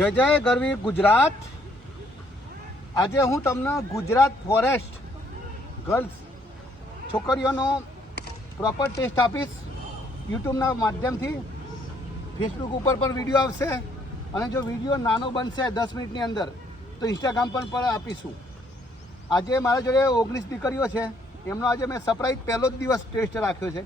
જય જય ગરવી ગુજરાત। આજે હું તમને ગુજરાત ફોરેસ્ટ ગર્લ્સ છોકરીઓનો પ્રોપર ટેસ્ટ આપીશ। યુટ્યુબના માધ્યમથી ફેસબુક ઉપર પણ વિડીયો આવશે અને જો વિડીયો નાનો બનશે 10 મિનિટની અંદર તો ઇન્સ્ટાગ્રામ પર આપીશું। આજે મારા જોડે 19 દીકરીઓ છે, એમનો આજે મેં સરપ્રાઈઝ પહેલો જ દિવસ ટેસ્ટ રાખ્યો છે।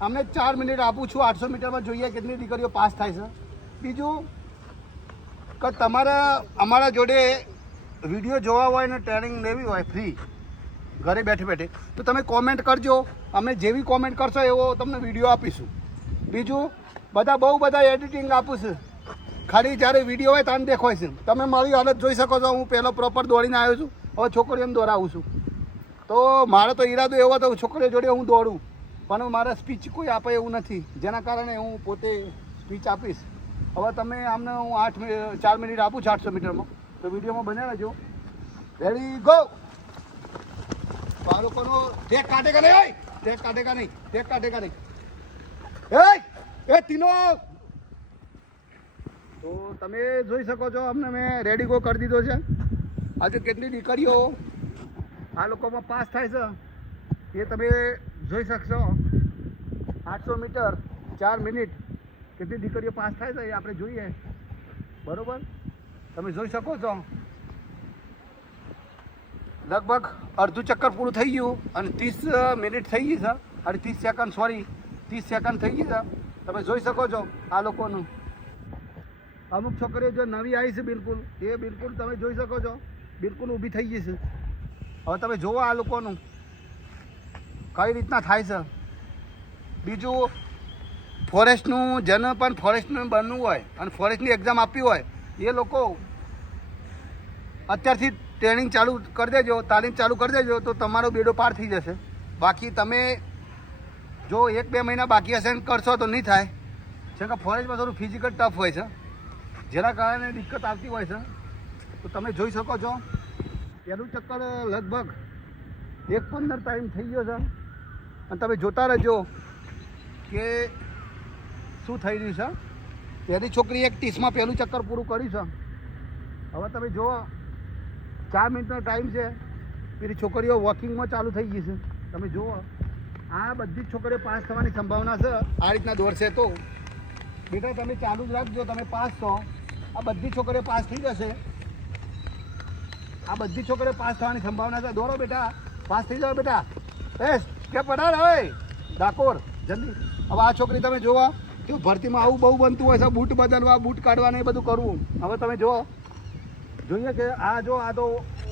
અમને 4 મિનિટ આપું છું, 800 મીટરમાં જોઈએ કેટલી દીકરીઓ પાસ થાય છે। બીજું કે તમારે અમારા જોડે વિડીયો જોવા હોય ને ટ્રેનિંગ લેવી હોય ફ્રી ઘરે બેઠે બેઠે તો તમે કોમેન્ટ કરજો, અમે જેવી કોમેન્ટ કરશો એવો તમને વિડીયો આપીશું। બીજું બહુ બધા એડિટિંગ આપું છું, ખાલી જ્યારે વિડીયો હોય ત્યાં દેખાય છે। તમે મારી હાલત જોઈ શકો છો, હું પહેલો પ્રોપર દોડીને આવ્યો છું, હવે છોકરીઓને દોડાવું છું। તો મારો તો ઈરાદો એવો હતો છોકરીઓ જોડે હું દોડું, પણ મારે સ્પીચ કોઈ આપે એવું નથી, જેના કારણે હું પોતે સ્પીચ આપીશ। હવે તમે આમને હું 4 મિનિટ આપું છું 800 મીટરમાં, તો વિડીયોમાં બને રહેજો। Ready go. બાળકોનો ટેક કાઢેગા નહીં, ટેક કાઢેગા નહીં, ટેક કાઢેગા નહીં। એ તીનો તો તમે જોઈ શકો છો, અમને મેં રેડી ગો કરી દીધો છે। આજે કેટલી દીકરીઓ આ લોકોમાં પાસ થાય છે એ તમે જોઈ શકશો। 800 મીટર 4 મિનિટ કેટલી દીકરીઓ પાસ થાય છે એ આપણે જોઈએ, બરાબર? તમે જોઈ શકો છો લગભગ અડધું ચક્કર પૂરું થઈ ગયું અને 30 મિનિટ થઈ ગઈ છે, અને 30 સેકન્ડ, સોરી 30 સેકન્ડ થઈ ગઈ છે। તમે જોઈ શકો છો આ લોકોનું। અમુક છોકરીઓ જો નવી આવી છે બિલકુલ, એ બિલકુલ તમે જોઈ શકો છો બિલકુલ ઊભી થઈ ગઈ છે। હવે તમે જુઓ આ લોકોનું કઈ રીતના થાય છે। બીજું ફોરેસ્ટનું જેને પણ ફોરેસ્ટનું બનવું હોય અને ફોરેસ્ટની એક્ઝામ આપવી હોય એ લોકો અત્યારથી ટ્રેનિંગ ચાલુ કરી દેજો, તાલીમ ચાલુ કરી દેજો તો તમારો બેડો પાર થઈ જશે। બાકી તમે જો 1-2 મહિના બાકી હશે કરશો તો નહીં થાય, જેમ કે ફોરેસ્ટમાં થોડું ફિઝિકલ ટફ હોય છે, જેના કારણે દિક્કત આવતી હોય છે। તો તમે જોઈ શકો છો પહેલું ચક્કર લગભગ 1:15 ટાઈમ થઈ ગયો છે, અને તમે જોતા રહેજો કે શું થઈ રહ્યું છે। પહેલી છોકરી 1:30માં પહેલું ચક્કર પૂરું કર્યું છે। હવે તમે જુઓ 4 મિનિટનો ટાઈમ છે, પેલી છોકરીઓ વોકિંગમાં ચાલુ થઈ ગઈ છે। તમે જુઓ આ બધી જ છોકરીઓ પાસ થવાની સંભાવના છે। આ રીતના દોડશે તો બેટા તમે ચાલુ જ રાખજો, તમે પાસ છો। આ બધી છોકરીઓ પાસ થઈ જશે, આ બધી છોકરીઓ પાસ થવાની સંભાવના છે। દોડો બેટા, પાસ થઈ જાઓ બેટા। કે પડાર હવે ડાકોર જલ્દી। હવે આ છોકરી તમે જુઓ કે ભરતીમાં આવું બહુ બનતું હોય છે, બૂટ બદલવા, બૂટ કાઢવા ને એ બધું કરવું। હવે તમે જુઓ જોઈએ કે આ જો આ તો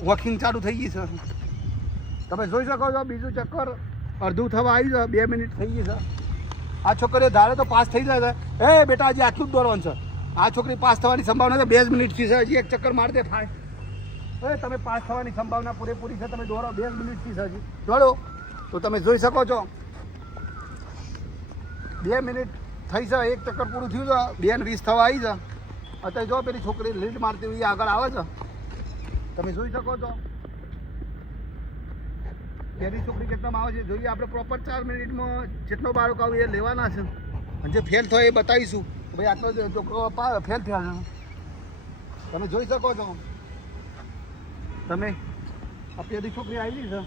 વોકિંગ ચાલુ થઈ ગઈ છે, તમે જોઈ શકો છો। બીજું ચક્કર અડધું થવા આવી છે, 2 મિનિટ થઈ ગઈ છે। આ છોકરીઓ ધારે તો પાસ થઈ જાય છે। એ બેટા હજી આટલું જ દોડવાનું છે। આ છોકરી પાસ થવાની સંભાવના છે 2 મિનિટથી છે, હજી એક ચક્કર મારી દે ફાય। તમે પાસ થવાની સંભાવના પૂરેપૂરી છે, તમે દોડો 2 મિનિટથી છે, હજી દોડો તો તમે જોઈ શકો છો 2 મિનિટ થઈ છે, એક ચક્કર પૂરું થયું છે, 2:20 થવા આવી છે। અત્યારે જો પેલી છોકરી લીડ મારતી હોય આગળ આવે છે, તમે જોઈ શકો છો। પહેલી છોકરી કેટલામાં આવે છે જોઈએ આપણે, પ્રોપર 4 મિનિટમાં જેટલો બાળક આવે એ લેવાના છે, અને જે ફેલ થયો એ બતાવીશું ભાઈ આટલો છોકરો ફેલ થયા છે। તમે જોઈ શકો છો તમે આ પહેલી છોકરી આવી છે।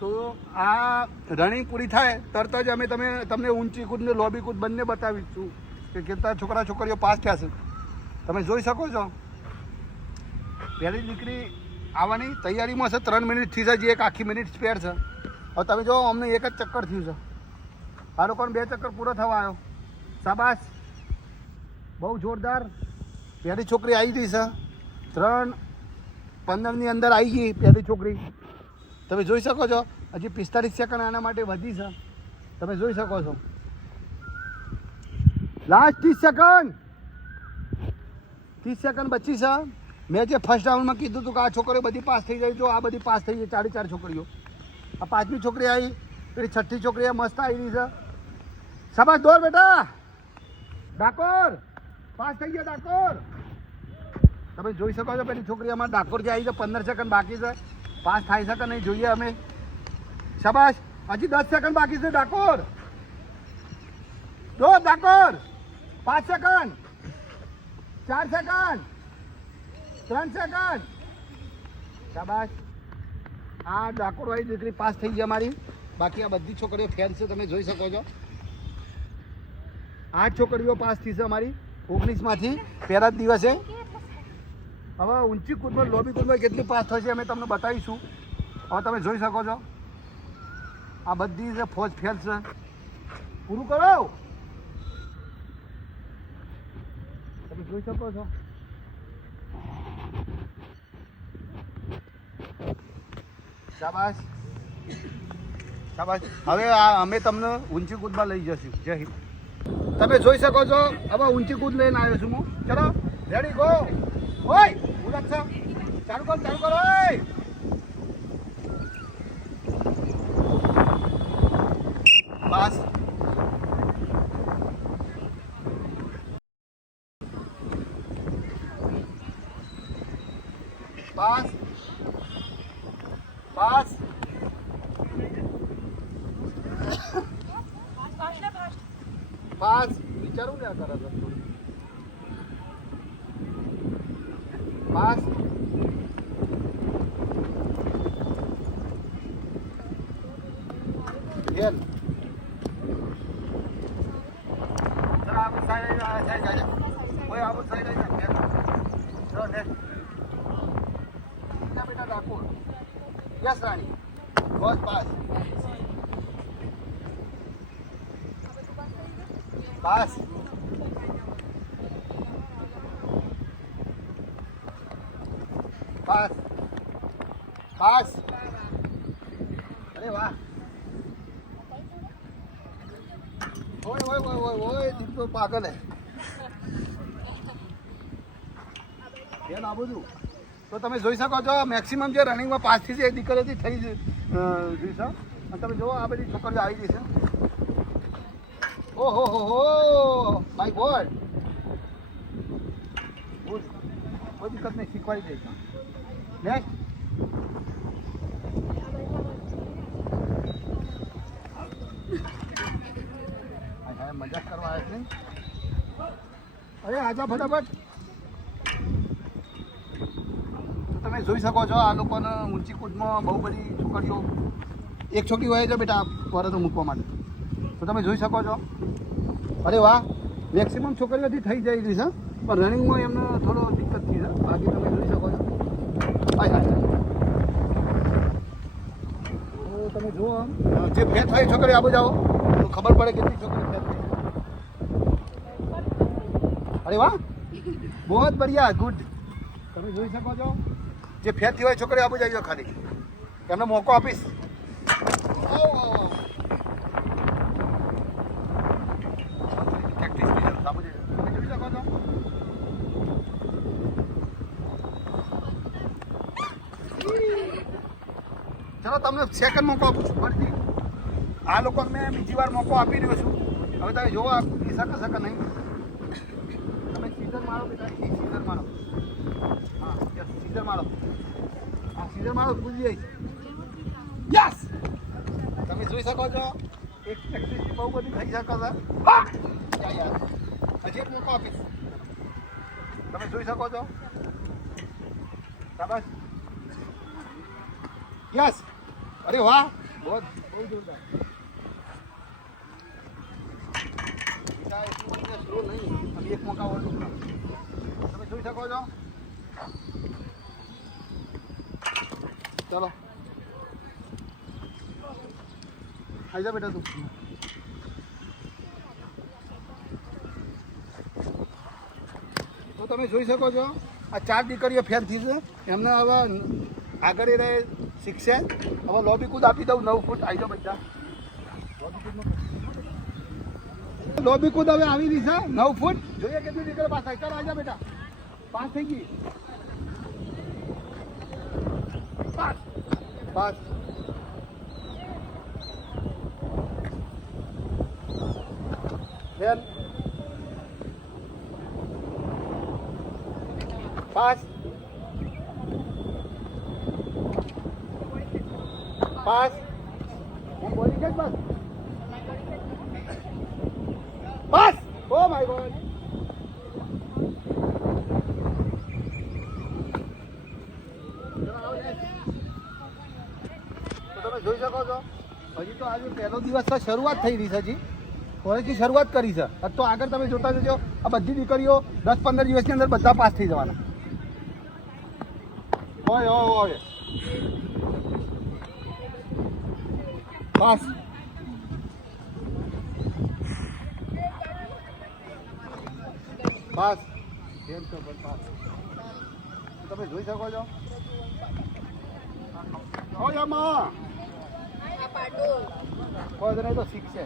તો આ રનિંગ પૂરી થાય તરત જ અમે તમને ઊંચી કૂદ ને લોબી કૂદ બંને બતાવીશું કે કેટલા છોકરીઓ પાસ થયા છે। તમે જોઈ શકો છો પહેલી દીકરી આવવાની તૈયારીમાં છે, 3 મિનિટથી છે, જે એક આખી મિનિટ સ્પેર છે। હવે તમે જો અમને એક જ ચક્કર થયું છે, આ લોકોને 2 ચક્કર પૂરો થવા આવ્યો। શાબાશ, બહુ જોરદાર। પહેલી છોકરી આવી ગઈ છે, 3:15ની અંદર આવી ગઈ પહેલી છોકરી। તમે જોઈ શકો છો હજી 45 સેકન્ડ આના માટે વધી છે, તમે જોઈ શકો છો। લાસ્ટ 30 સેકન્ડ બચી છે। મેં જે ફર્સ્ટ રાઉન્ડમાં કીધું હતું કે આ છોકરીઓ બધી પાસ થઈ જાય, જો આ બધી પાસ થઈ જાય, 4 છોકરીઓ। આ 5મી છોકરી આવી, પેલી 6ઠ્ઠી છોકરી મસ્ત આવી છે। શાબાશ, દોડ બેટા, ડાકોર પાસ થઈ ગયા, ડાકોર। તમે જોઈ શકો છો પેલી છોકરી અમારે ડાકોર જે આવી છે, 15 સેકન્ડ બાકી છે, પાસ થાય છે કે નહીં જોઈએ અમે। શાબાશ, હજી 10 સેકન્ડ બાકી છે, ડાકોર દો, ડાકોર 5 સેકન્ડ, 4 સેકન્ડ, 3 સેકન્ડ. શાબાશ. આ ડાકોરવાળી દીકરી પાસ થઈ ગઈ અમારી. બાકી આ બધી છોકરીઓ ફેલ છે, તમે જોઈ શકો છો. 8 છોકરીઓ પાસ થઈ છે અમારી 19માંથી પહેલા જ દિવસે. હવે ઊંચી કૂદમાં લોબી કૂદમાં કેટલી પાસ થશે અમે તમને બતાવીશું. હવે તમે જોઈ શકો છો આ બધી છે ફોજ ફેલ છે. પૂરું કરો. તમે જોઈ શકો છો. શાબાશ શાબાશ. હવે અમે તમને ઊંચી કૂદમાં લઈ જશું. જય હિન્દ. તમે જોઈ શકો છો હવે ઊંચી કૂદ લઈને આવ્યો છું હું. ચલો રેડી ગો. ઓય ઉલટ છે. ચાલુ કર ચાલુ કર. ઓય પાસ. Pass pass. પાસ. વિચારું ને આ કરે છે. પાસ. ફેલ. જરા આવું સાઈડ સાઈડ જાય. કોઈ આવું સાઈડ જાય. ફેલ. ચલો નેક્સ્ટ. બેટા ડાકોર. યસ રાણી. બસ પાસ. પાસ. પાસ. પાસ. અરે વાહ. ઓય ઓય ઓય ઓય ઓય તું તો પાગલ હે. ફેલ આ બધું. તો તમે જોઈ શકો છો મેક્સિમમ જે રનિંગમાં પાસ થઈ છે એ દીકરીઓથી થઈ જઈ છે. અને તમે જુઓ આ બધી છોકરીઓ આવી ગઈ છે. ઓહો હો હો માય ગોડ. કોઈ દિક્કત નહીં, શીખવાડી દઈશ. નેક્સ્ટ. મજાક કરવા આવે છે. અરે આજા ફટાફટ. તમે જોઈ શકો છો આ લોકોને ઊંચી કૂદમાં બહુ બધી છોકરીઓ. એક છોકરી હોય છે બેટા પરત મૂકવા માટે. તો તમે જોઈ શકો છો. અરે વાહ. મેક્સિમમ છોકરીઓથી થઈ જાય છે પણ રનિંગમાં એમને થોડો દિક્કત થઈ છે. બાકી તમે જોઈ શકો છો. હાય હાય. તો તમે જુઓ જે ફેલ થાય છોકરી આબુ જાઓ તો ખબર પડે કેટલી છોકરી ફેલ થઈ. અરે વાહ બહુ જ બઢિયા ગુડ. તમે જોઈ શકો છો જે ફેલ થઈ હોય છોકરી આબુ જજો ખાલી એમને મોકો આપીશ. ચલો તમને સેકન્ડ મોકો આપું છું. ફરીથી આ લોકોને મેં બીજી વાર મોકો આપી રહ્યો છું. હવે તમે જોવો આપી શકે નહીં. તમે સીઝર મારો બેટા. સીઝર મારો. હા સીઝર મારો. હા સીઝર મારો ભૂલી જાય. યસ. તમે જોઈ શકો છો એક પ્રેક્ટિસથી બહુ બધી થઈ શકે છે. યાર હજી એક મોકો આપીશ. તમે જોઈ શકો છો. શાબાશ. યસ. અરે વાહ બહુ જોરદાર. સ્લો નહીં. અभी એક મોકા और दूंगा. તમે જોઈ શકો છો. ચલો આવી જા બેટા તું. તો તમે જોઈ શકો છો આ 4 દીકરીઓ ફેલ થઈ છે. એમને હવે આગળ રહે શીખશે. હવે લોબી કૂદ આપી દઉં 9 ફૂટ. આવી જાઓ બધા. લોબી કૂદ હવે આવી રહી છે 9 ફૂટ. જોઈએ કેટલી દીકરીઓ પાસ થાય. ચાલો આવી જા બેટા. પાસ થઈ ગઈ. Pass pass. Fail. Pass pass. હું બોલી છે બસ. પાસ. Oh my God. આજે પહેલો દિવસ તો શરૂઆત થઈ રહી છે જી, કોલેજની શરૂઆત કરી છે. તો આગળ તમે જોતા જજો, આ બધી દીકરીઓ 10-15 દિવસની અંદર બધા પાસ થઈ જવાના. હોય પાસ. પાસ કેમ છો? પાસ તમે જોઈ શકો છો. કોઈ તો શીખશે,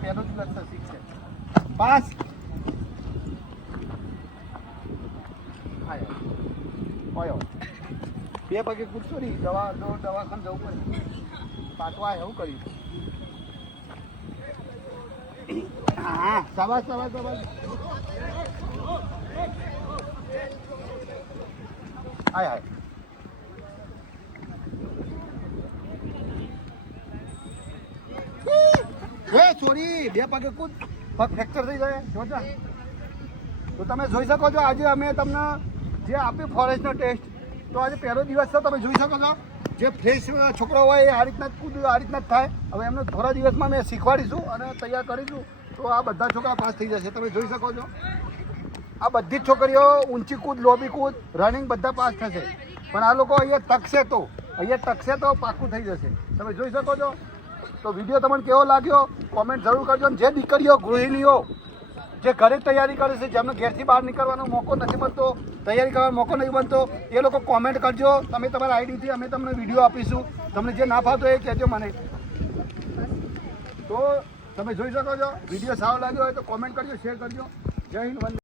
પહેલો દિવસ તો શીખશે. પાસ. બે પગે કૂદશો નહીં, દવાખાને જવું પડે, પાટવા એવું કર્યું. હા શાબાશ શાબાશ શાબાશ. હાય સોરી, બે પગે કૂદ, પગ ફ્રેક્ચર થઈ જાય જોતા. તો તમે જોઈ શકો છો આજે અમે તમને જે આપ્યું ફોરેસ્ટનો ટેસ્ટ, તો આજે પહેલો દિવસ છે. તમે જોઈ શકો છો જે ફ્રેશ છોકરો હોય એ આ રીતના જ કૂદ, આ રીતના જ થાય. હવે એમને થોડા દિવસમાં મેં શીખવાડીશું અને તૈયાર કરીશું, તો આ બધા છોકરા પાસ થઈ જશે. તમે જોઈ શકો છો આ બધી જ છોકરીઓ ઊંચી કૂદ, લોબી કૂદ, રનિંગ બધા પાસ થશે. પણ આ લોકો અહીંયા ટકશે તો પાક્કું થઈ જશે. તમે જોઈ શકો છો. તો વિડીયો તમને કેવો લાગ્યો કોમેન્ટ જરૂર કરજો. અને જે દીકરીઓ ગૃહિણીઓ જે ઘરે તૈયારી કરે છે, જેમને ઘેરથી બહાર નીકળવાનો મોકો નથી મળતો, તૈયારી કરવાનો મોકો નથી બનતો, એ લોકો કોમેન્ટ કરજો. તમે તમારા આઈડીથી અમે તમને વિડીયો આપીશું. તમને જે ના ફાવતો એ કહેજો મને. તો તમે જોઈ શકો છો. વિડીયો સારો લાગ્યો હોય તો કોમેન્ટ કરજો, શેર કરજો. જય હિન્દ.